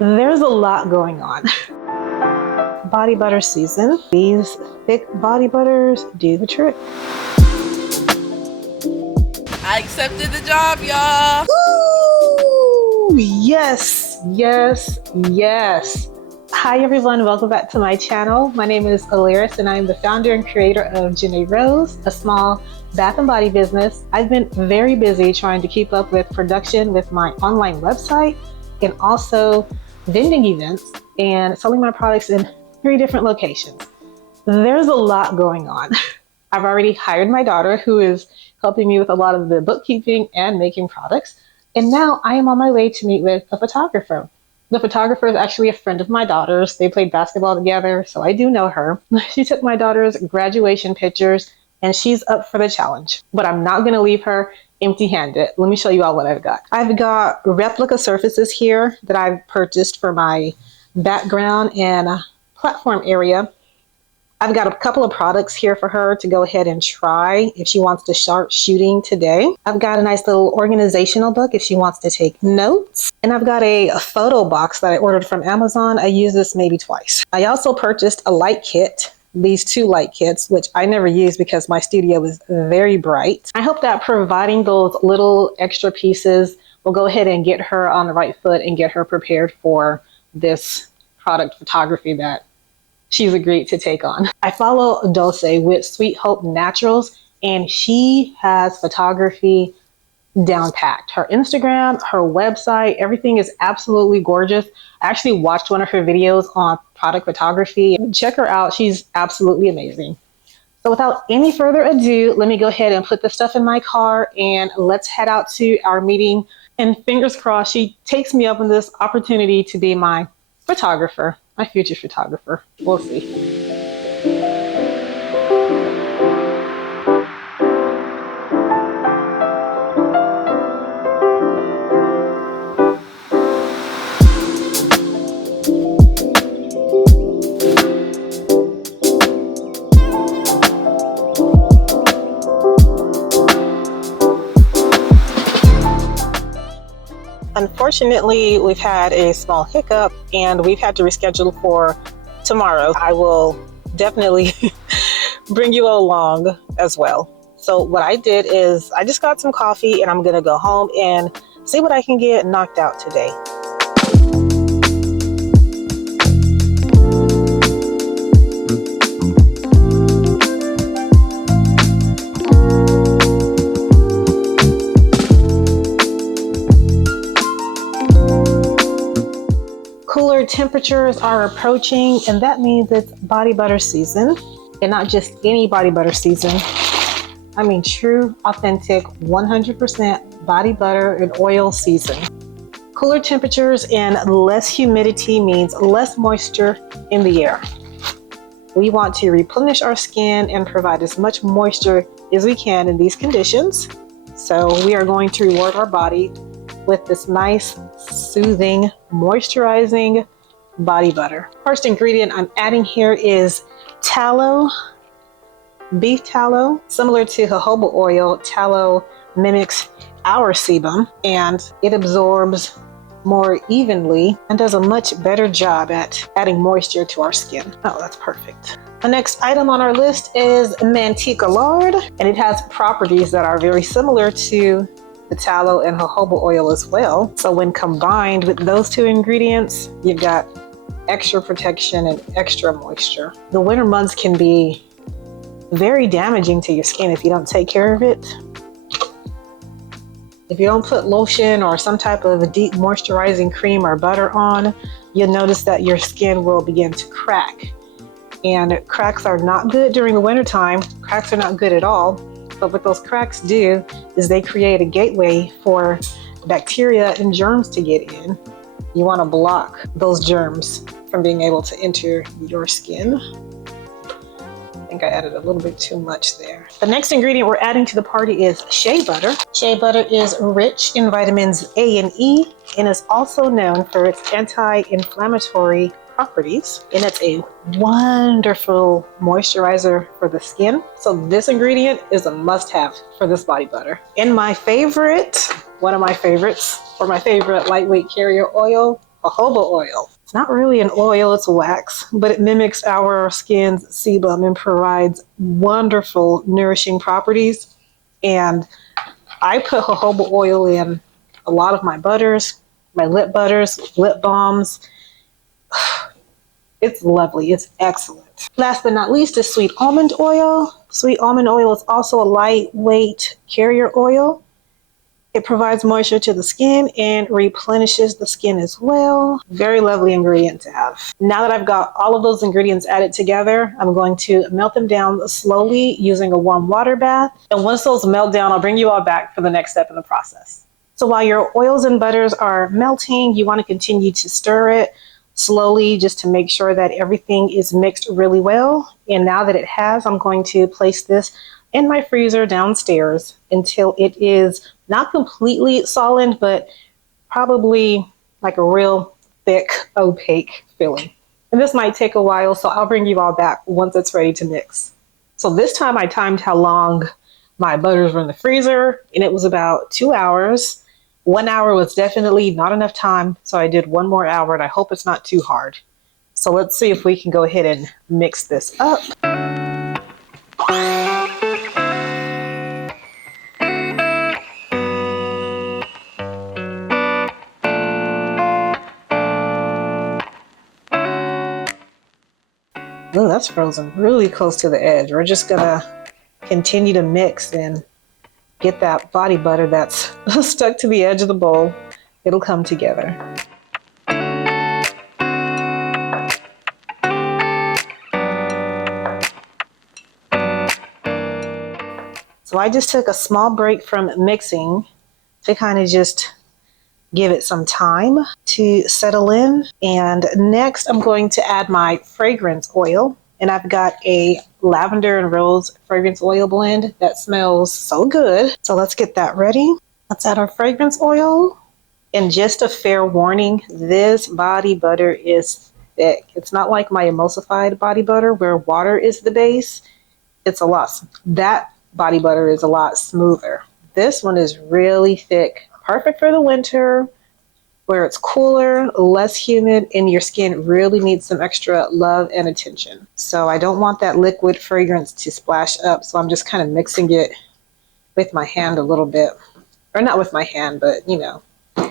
There's a lot going on. Body butter season. These thick body butters do the trick. I accepted the job, y'all. Woo! Yes, yes, yes. Hi everyone, welcome back to my channel. My name is Alaris and I am the founder and creator of Janae Rose, a small bath and body business. I've been very busy trying to keep up with production with my online website and also vending events and selling my products in 3 different locations. There's a lot going on. I've already hired my daughter who is helping me with a lot of the bookkeeping and making products. And now I am on my way to meet with a photographer. The photographer is actually a friend of my daughter's. They played basketball together, so I do know her. She took my daughter's graduation pictures and she's up for the challenge. But I'm not gonna leave her empty-handed. Let me show you all what I've got. I've got replica surfaces here that I've purchased for my background and platform area. I've got a couple of products here for her to go ahead and try if she wants to start shooting today. I've got a nice little organizational book if she wants to take notes. And I've got a photo box that I ordered from Amazon. I use this maybe twice. I also purchased a light kit, these 2 light kits, which I never use because my studio is very bright. I hope that providing those little extra pieces will go ahead and get her on the right foot and get her prepared for this product photography that she's agreed to take on. I follow Dulce with Sweet Hope Naturals, and she has photography down packed. Her Instagram, her website, everything is absolutely gorgeous. I actually watched one of her videos on product photography. Check her out. She's absolutely amazing. So without any further ado, let me go ahead and put the stuff in my car and let's head out to our meeting. And fingers crossed, she takes me up on this opportunity to be my photographer. My future photographer. We'll see. Unfortunately, we've had a small hiccup and we've had to reschedule for tomorrow. I will definitely bring you along as well. So what I did is I just got some coffee and I'm gonna go home and see what I can get knocked out today. Cooler temperatures are approaching, and that means it's body butter season, and not just any body butter season. I mean true, authentic, 100% body butter and oil season. Cooler temperatures and less humidity means less moisture in the air. We want to replenish our skin and provide as much moisture as we can in these conditions. So we are going to reward our body with this nice, soothing, moisturizing body butter. First ingredient I'm adding here is tallow, beef tallow. Similar to jojoba oil, tallow mimics our sebum and it absorbs more evenly and does a much better job at adding moisture to our skin. Oh, that's perfect. The next item on our list is manteca lard, and it has properties that are very similar to the tallow and jojoba oil as well. So when combined with those 2 ingredients, you've got extra protection and extra moisture. The winter months can be very damaging to your skin if you don't take care of it. If you don't put lotion or some type of a deep moisturizing cream or butter on, you'll notice that your skin will begin to crack. And cracks are not good during the winter time. Cracks are not good at all. But what those cracks do is they create a gateway for bacteria and germs to get in. You want to block those germs from being able to enter your skin. I think I added a little bit too much there. The next ingredient we're adding to the party is shea butter. Shea butter is rich in vitamins A and E and is also known for its anti-inflammatory properties, and it's a wonderful moisturizer for the skin. So this ingredient is a must-have for this body butter. And my favorite, one of my favorites, or my favorite lightweight carrier oil, jojoba oil. It's not really an oil, it's wax, but it mimics our skin's sebum and provides wonderful nourishing properties. And I put jojoba oil in a lot of my butters, my lip butters, lip balms. It's lovely. It's excellent. Last but not least is sweet almond oil. Sweet almond oil is also a lightweight carrier oil. It provides moisture to the skin and replenishes the skin as well. Very lovely ingredient to have. Now that I've got all of those ingredients added together, I'm going to melt them down slowly using a warm water bath. And once those melt down, I'll bring you all back for the next step in the process. So while your oils and butters are melting, you want to continue to stir it slowly just to make sure that everything is mixed really well. And now that it has, I'm going to place this in my freezer downstairs until it is not completely solid, but probably like a real thick, opaque filling. And this might take a while, so I'll bring you all back once it's ready to mix. So this time I timed how long my butters were in the freezer, and it was about 2 hours. 1 hour was definitely not enough time, so I did 1 more hour, and I hope it's not too hard. So let's see if we can go ahead and mix this up. Oh, that's frozen really close to the edge. We're just gonna continue to mix and get that body butter that's stuck to the edge of the bowl. It'll come together. So I just took a small break from mixing to kind of just give it some time to settle in. And next I'm going to add my fragrance oil. And I've got a lavender and rose fragrance oil blend that smells so good. So let's get that ready. Let's add our fragrance oil. And just a fair warning, this body butter is thick. It's not like my emulsified body butter where water is the base. That body butter is a lot smoother. This one is really thick. Perfect for the winter where it's cooler, less humid, and your skin really needs some extra love and attention. So I don't want that liquid fragrance to splash up, so I'm just kind of mixing it with my hand a little bit. Or not with my hand, but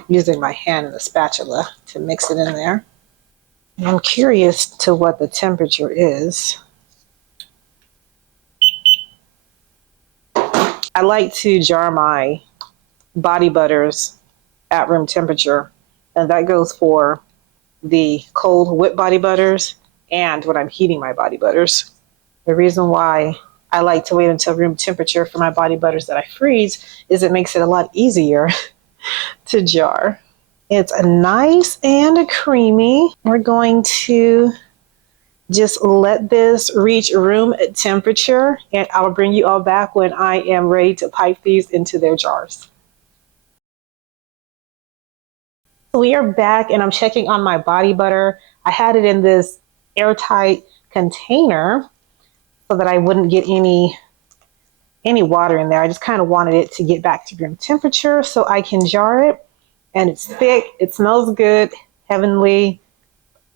using my hand and the spatula to mix it in there. And I'm curious to what the temperature is. I like to jar my body butters at room temperature, and that goes for the cold whipped body butters and when I'm heating my body butters. The reason why I like to wait until room temperature for my body butters that I freeze is it makes it a lot easier to jar. It's nice and creamy. We're going to just let this reach room temperature, and I'll bring you all back when I am ready to pipe these into their jars. We are back, and I'm checking on my body butter. I had it in this airtight container so that I wouldn't get any water in there. I just kind of wanted it to get back to room temperature so I can jar it. And it's thick, it smells good, heavenly.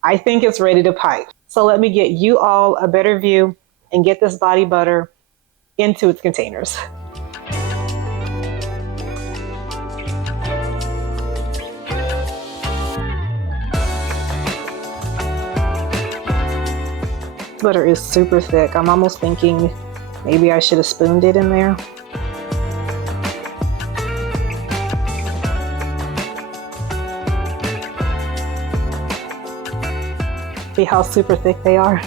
I think it's ready to pipe. So let me get you all a better view and get this body butter into its containers. Butter is super thick. I'm almost thinking maybe I should have spooned it in there. See how super thick they are?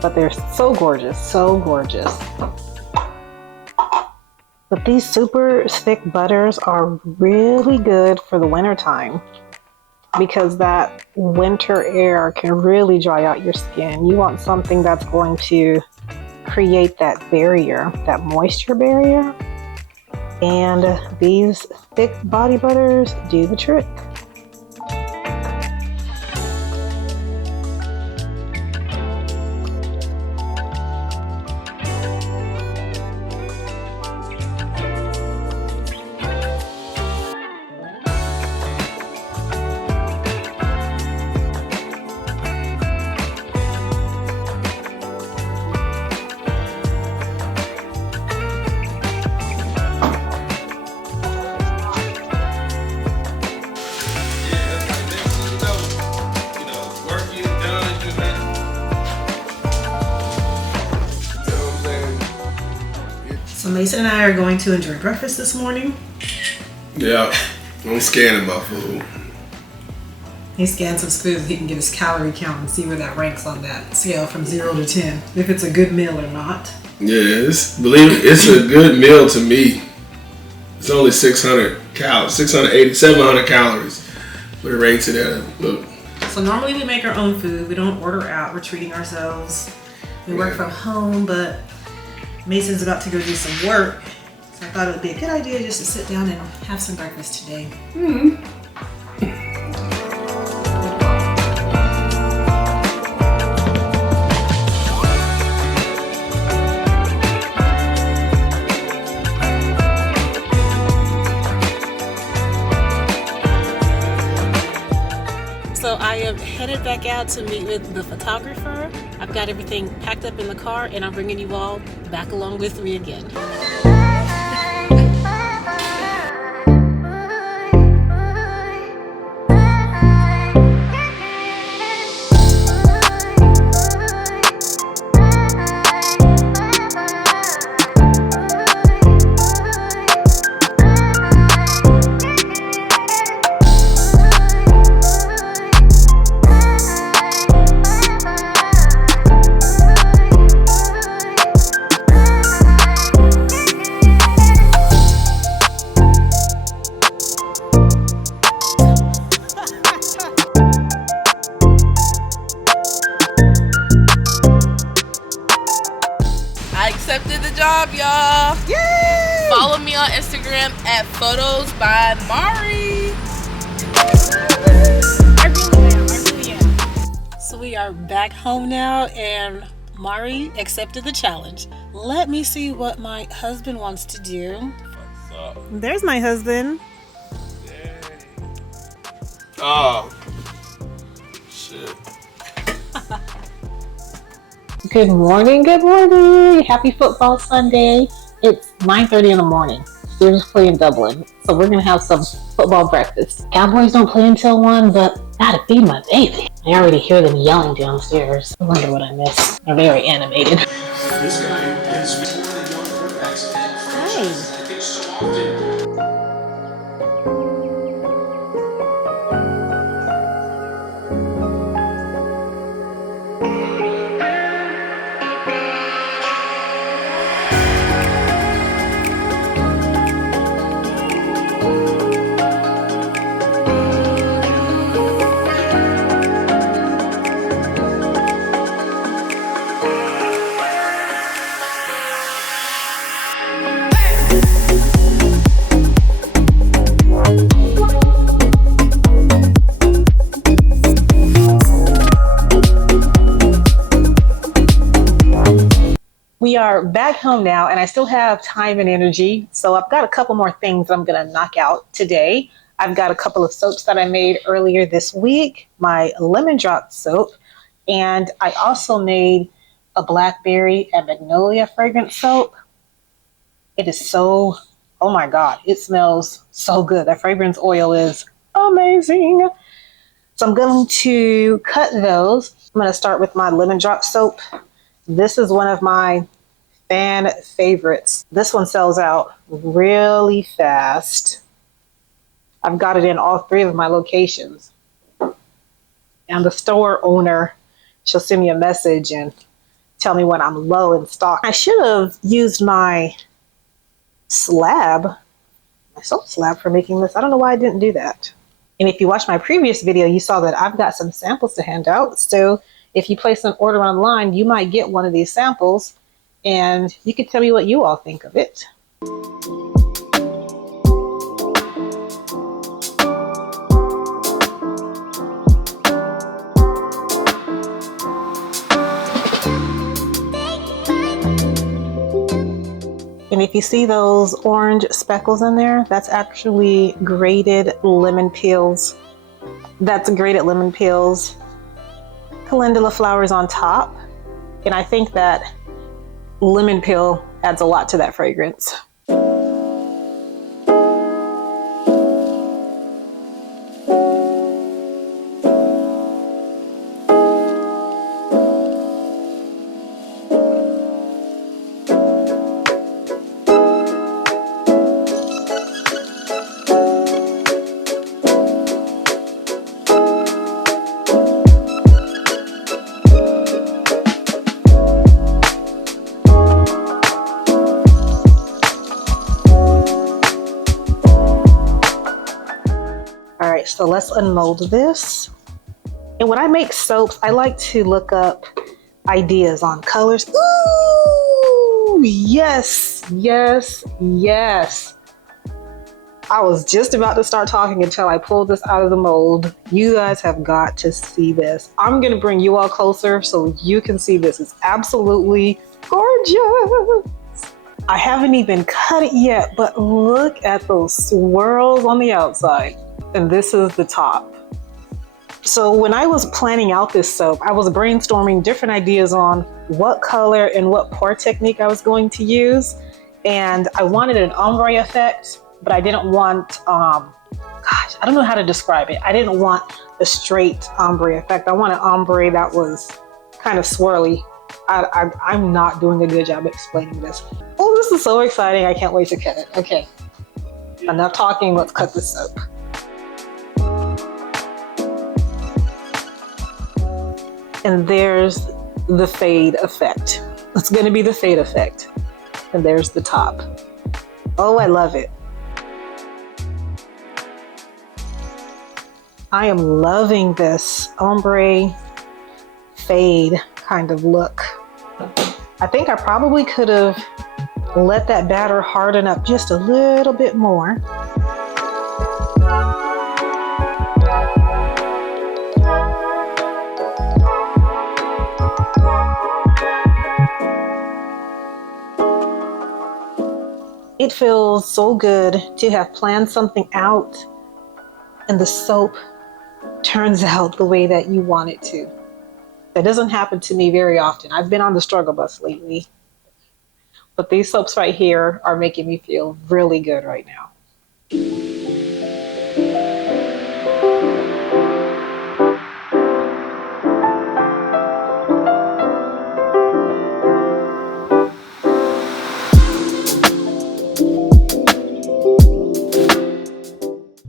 But they're so gorgeous, so gorgeous. But these super thick butters are really good for the winter time because that winter air can really dry out your skin. You want something that's going to create that barrier, that moisture barrier. And these thick body butters do the trick. are going to enjoy breakfast this morning. Yeah, I'm scanning my food. He scans his food so he can get his calorie count and see where that ranks on that scale from 0 to 10, if it's a good meal or not. Yeah, it's a good meal to me. It's only 600 calories, 680, 700 calories, but it rates it at. Look. So normally we make our own food. We don't order out. We're treating ourselves. We work from home, but Mason's about to go do some work. So I thought it would be a good idea just to sit down and have some breakfast today. Mm-hmm. So I am headed back out to meet with the photographer. I've got everything packed up in the car and I'm bringing you all back along with me again. I accepted the job, y'all. Yay! Follow me on Instagram at Photos by Imari. I really am. So we are back home now and Mari accepted the challenge. Let me see what my husband wants to do. What's up? There's my husband. Yay. Oh. Shit. Good morning, good morning. Happy football Sunday. It's 9:30 in the morning. We're just playing Dublin. So we're gonna have some football breakfast. Cowboys don't play until 1, but gotta feed my baby. I already hear them yelling downstairs. I wonder what I missed. They're very animated. This guy is one of the young quarterbacks and franchise. I think so often. We are back home now and I still have time and energy. So I've got a couple more things I'm going to knock out today. I've got a couple of soaps that I made earlier this week, my lemon drop soap, and I also made a blackberry and magnolia fragrance soap. It is so, oh my God, it smells so good. That fragrance oil is amazing. So I'm going to cut those. I'm going to start with my lemon drop soap. This is one of my fan favorites. This one sells out really fast. I've got it in all 3 of my locations. And the store owner, she'll send me a message and tell me when I'm low in stock. I should have used my soap slab for making this. I don't know why I didn't do that. And if you watched my previous video, you saw that I've got some samples to hand out. So if you place an order online, you might get one of these samples and you can tell me what you all think of it. And if you see those orange speckles in there, that's actually grated lemon peels. That's grated lemon peels. Calendula flowers on top. And I think that lemon peel adds a lot to that fragrance. so let's unmold this. And when I make soaps, I like to look up ideas on colors. Ooh, yes, yes, yes. I was just about to start talking until I pulled this out of the mold. You guys have got to see this. I'm gonna bring you all closer so you can see this. It's absolutely gorgeous. I haven't even cut it yet, but look at those swirls on the outside. And this is the top. So when I was planning out this soap, I was brainstorming different ideas on what color and what pour technique I was going to use. And I wanted an ombre effect, but I didn't want, I don't know how to describe it. I didn't want a straight ombre effect. I wanted ombre that was kind of swirly. I'm not doing a good job explaining this. Oh, this is so exciting. I can't wait to cut it. Okay, enough talking. Let's cut this soap. And there's the fade effect. It's going to be the fade effect. And there's the top. Oh, I love it. I am loving this ombre fade kind of look. I think I probably could have let that batter harden up just a little bit more. It feels so good to have planned something out and the soap turns out the way that you want it to. That doesn't happen to me very often. I've been on the struggle bus lately, but these soaps right here are making me feel really good right now.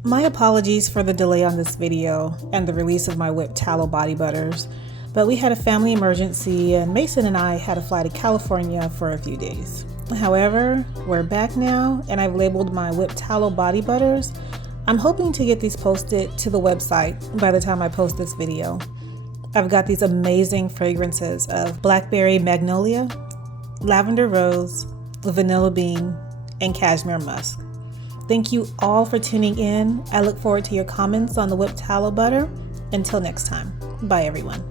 My apologies for the delay on this video and the release of my whipped tallow body butters, but we had a family emergency and Mason and I had to fly to California for a few days. However, we're back now and I've labeled my whipped tallow body butters. I'm hoping to get these posted to the website by the time I post this video. I've got these amazing fragrances of blackberry magnolia, lavender rose, vanilla bean, and cashmere musk. Thank you all for tuning in. I look forward to your comments on the whipped tallow butter. Until next time, bye everyone.